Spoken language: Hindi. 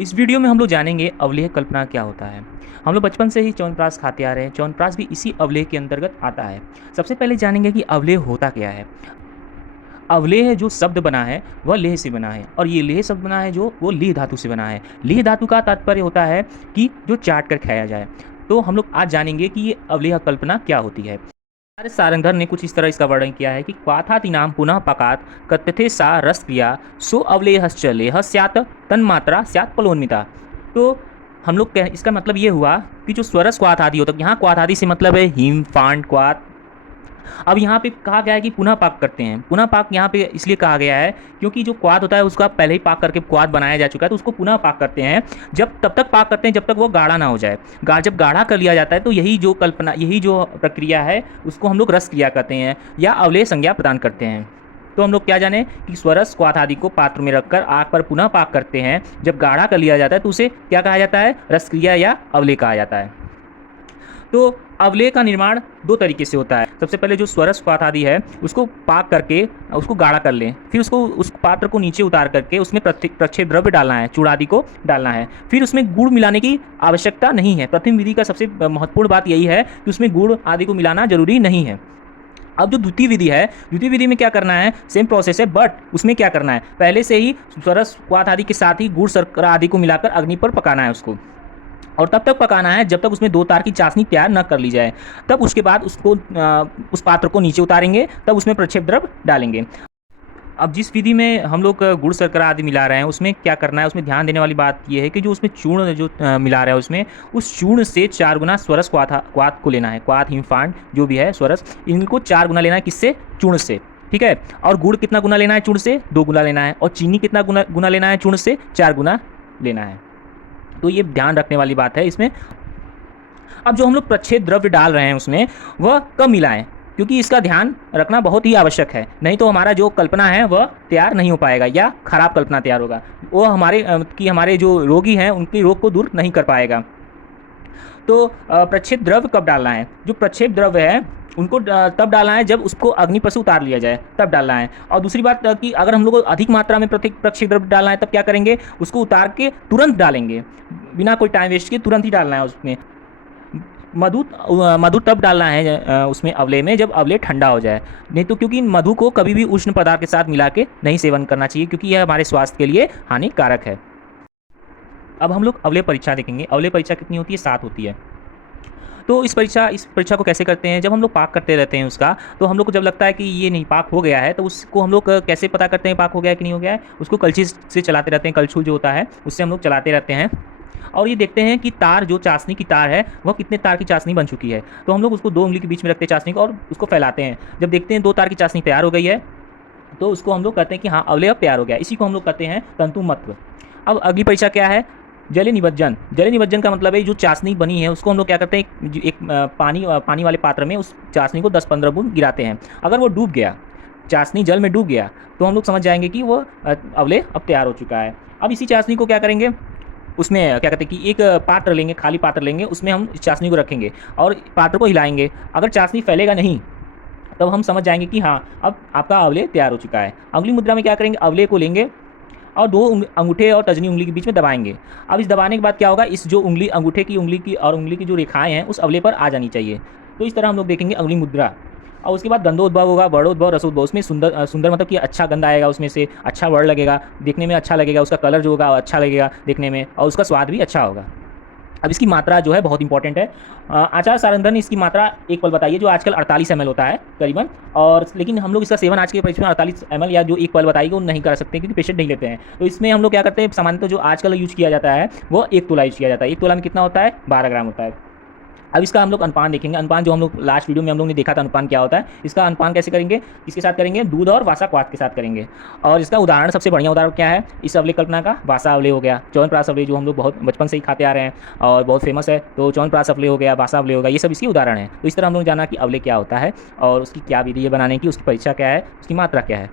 इस वीडियो में हम लोग जानेंगे अवलेह कल्पना क्या होता है। हम लोग बचपन से ही च्यवनप्राश खाते आ रहे हैं, च्यवनप्राश भी इसी अवलेह के अंतर्गत आता है। सबसे पहले जानेंगे कि अवलेह होता क्या है। अवलेह जो शब्द बना है वह लेह से बना है और ये लेह शब्द बना है जो वो लीह धातु से बना है। लीह धातु का तात्पर्य होता है कि जो चाट कर खाया जाए। तो हम लोग आज जानेंगे कि ये अवलेह कल्पना क्या होती है। हमारे सारंगधर ने कुछ इस तरह इसका वर्णन किया है कि क्वाथातिनाम पुनः पकात कथ्यते सा रस क्रिया सो अवलेहश्च लेह स्यात् तन्मात्रा स्यात् फलोन्मिता। तो हम लोग इसका मतलब ये हुआ कि जो स्वरस क्वाथ आदि होता है, यहाँ क्वाथ आदि से मतलब है हिम फांड क्वाथ। अब यहाँ पे कहा गया है कि पुनः पाक करते हैं। पुनः पाक यहाँ पे इसलिए कहा गया है क्योंकि जो क्वाथ होता है उसका पहले ही पाक करके क्वाथ बनाया जा चुका है, तो उसको पुनः पाक करते हैं। जब तब तक पाक करते हैं जब तक वो गाढ़ा ना हो जाए। जब गाढ़ा कर लिया जाता है तो यही जो प्रक्रिया है उसको हम लोग रस क्रिया कहते हैं या अवलेह संज्ञा प्रदान करते हैं। तो हम लोग क्या जाने कि स्वरस क्वाथ आदि को पात्र में रखकर आग पर पुनः पाक करते हैं। जब गाढ़ा कर लिया जाता है तो उसे क्या कहा जाता है, रस क्रिया या अवलेह कहा जाता है। तो अवलेह का निर्माण दो तरीके से होता है। सबसे पहले जो स्वरस क्वाथ आदि है उसको पाक करके उसको गाढ़ा कर लें, फिर उसको उस पात्र को नीचे उतार करके उसमें प्रक्षेप द्रव्य डालना है, चूड़ आदि को डालना है। फिर उसमें गुड़ मिलाने की आवश्यकता नहीं है। प्रथम विधि का सबसे महत्वपूर्ण बात यही है कि उसमें गुड़ आदि को मिलाना जरूरी नहीं है। अब जो द्वितीय विधि है, द्वितीय विधि में क्या करना है, सेम प्रोसेस है, बट उसमें क्या करना है, पहले से ही स्वरस क्वाथ आदि के साथ ही गुड़ शर्करा आदि को मिलाकर अग्नि पर पकाना है उसको, और तब तक पकाना है जब तक उसमें दो तार की चाशनी तैयार न कर ली जाए। तब उसके बाद उसको उस पात्र को नीचे उतारेंगे, तब उसमें प्रक्षेप द्रव्य डालेंगे। अब जिस विधि में हम लोग गुड़ शर्करा आदि मिला रहे हैं उसमें क्या करना है, उसमें ध्यान देने वाली बात यह है कि जो उसमें चूर्ण जो मिला रहा है उसमें उस चूर्ण से 4 गुना स्वरस क्वाथ को लेना है। क्वाथ हिमफांड जो भी है स्वरस, इनको 4 गुना लेना है। किससे? चूर्ण से। ठीक है। और गुड़ कितना गुना लेना है चूर्ण से? 2 गुना लेना है। और चीनी कितना गुना लेना है चूर्ण से? 4 गुना लेना है। तो ये ध्यान रखने वाली बात है इसमें। अब जो हम लोग प्रच्छेद द्रव्य डाल रहे हैं उसमें वह कम मिलाएं, क्योंकि इसका ध्यान रखना बहुत ही आवश्यक है। नहीं तो हमारा जो कल्पना है वह तैयार नहीं हो पाएगा या खराब कल्पना तैयार होगा। वो हमारे जो रोगी हैं उनकी रोग को दूर नहीं कर पाएगा। तो प्रच्छेद द्रव्य कब डालना है? जो प्रच्छेद द्रव्य है उनको तब डालना है जब उसको अग्नि पर से उतार लिया जाए, तब डालना है। और दूसरी बात कि अगर हम लोग को अधिक मात्रा में प्रच्छेद द्रव्य डालना है तब क्या करेंगे, उसको उतार के तुरंत डालेंगे, बिना कोई टाइम वेस्ट किए तुरंत ही डालना है उसमें। मधु तब डालना है उसमें अवलेह में जब अवलेह ठंडा हो जाए। नहीं तो क्योंकि मधु को कभी भी उष्ण पदार्थ के साथ मिला के नहीं सेवन करना चाहिए, क्योंकि यह हमारे स्वास्थ्य के लिए हानिकारक है। अब हम लोग अवलेह परीक्षा देखेंगे। अवलेह परीक्षा कितनी होती है? 7 होती है। तो इस परीक्षा को कैसे करते हैं, जब हम लोग पाक करते रहते हैं उसका, तो हम लोग को जब लगता है कि ये नहीं पाक हो गया है तो उसको हम लोग कैसे पता करते हैं पाक हो गया है कि नहीं हो गया है? उसको कलछी से चलाते रहते हैं। कलछुल जो होता है उससे हम लोग चलाते रहते हैं और ये देखते हैं कि तार जो चाशनी की तार है वह कितने तार की चाशनी बन चुकी है। तो हम लोग उसको 2 उंगली के बीच में रखते हैं चाशनी को और उसको फैलाते हैं। जब देखते हैं 2 तार की चाशनी तैयार हो गई है तो उसको हम लोग कहते हैं कि हाँ अवलेह अब तैयार हो गया। इसी को हम लोग कहते हैं तंतुमत्व। अब अगली परीक्षा क्या है? जलीय निमज्जन। जलीय निमज्जन का मतलब है जो चाशनी बनी है उसको हम लोग क्या करते हैं, एक पानी वाले पात्र में उस चाशनी को 10-15 बूंद गिराते हैं। अगर वो डूब गया, चाशनी जल में डूब गया, तो हम लोग समझ जाएंगे कि वो अवलेह अब तैयार हो चुका है। अब इसी चाशनी को क्या करेंगे, उसमें क्या कहते हैं कि एक पात्र लेंगे, खाली पात्र लेंगे, उसमें हम इस चाशनी को रखेंगे और पात्र को हिलाएंगे। अगर चाशनी फैलेगा नहीं तब हम समझ जाएंगे कि हाँ अब आपका अवलेह तैयार हो चुका है। अगली मुद्रा में क्या करेंगे, अवलेह को लेंगे और 2 अंगूठे और तर्जनी उंगली के बीच में दबाएंगे। अब इस दबाने के बाद क्या होगा, इस जो अंगूठे की उंगली की और उंगली की जो रेखाएं हैं उस अवलेह पर आ जानी चाहिए। तो इस तरह हम लोग देखेंगे अगली मुद्रा। और उसके बाद गंधोद्भव होगा, वर्णोद्भव, रसोद्भव। उसमें सुंदर मतलब कि अच्छा गंध आएगा, उसमें से अच्छा वर्ण लगेगा, देखने में अच्छा लगेगा, उसका कलर जो होगा अच्छा लगेगा देखने में, और उसका स्वाद भी अच्छा होगा। अब इसकी मात्रा जो है बहुत इंपॉर्टेंट है। आचार्य सारंगधर ने इसकी मात्रा 1 पल बताई है, जो आजकल 48 ml होता है करीबन। और लेकिन हम लोग इसका सेवन आज के परीक्षा में 48 ml या जो 1 पल बताई वो नहीं कर सकते क्योंकि पेशेंट नहीं लेते हैं। तो इसमें हम लोग क्या करते हैं, सामान्यतः जो आजकल यूज किया जाता है वो 1 तोला यूज किया जाता है। 1 तोला में कितना होता है? 12 ग्राम होता है। अब इसका हम लोग अनुपान देखेंगे। अनुपान जो हम लोग लास्ट वीडियो में हम लोग ने देखा था अनुपान क्या होता है, इसका अनुपान कैसे करेंगे, इसके साथ करेंगे दूध और वासा क्वाथ के साथ करेंगे। और इसका उदाहरण, सबसे बढ़िया उदाहरण क्या है इस अवलेह कल्पना का? वासा अवलेह हो गया, च्यवनप्राश अवलेह जो हम लोग बहुत बचपन से ही खाते आ रहे हैं और बहुत फेमस है। तो च्यवनप्राश अवलेह हो गया, वासा अवलेह हो गया, ये सब इसकी उदाहरण है। तो इस तरह हम लोग जाना कि अवलेह क्या होता है और उसकी क्या विधि है बनाने की, उसकी परीक्षा क्या है, उसकी मात्रा क्या है।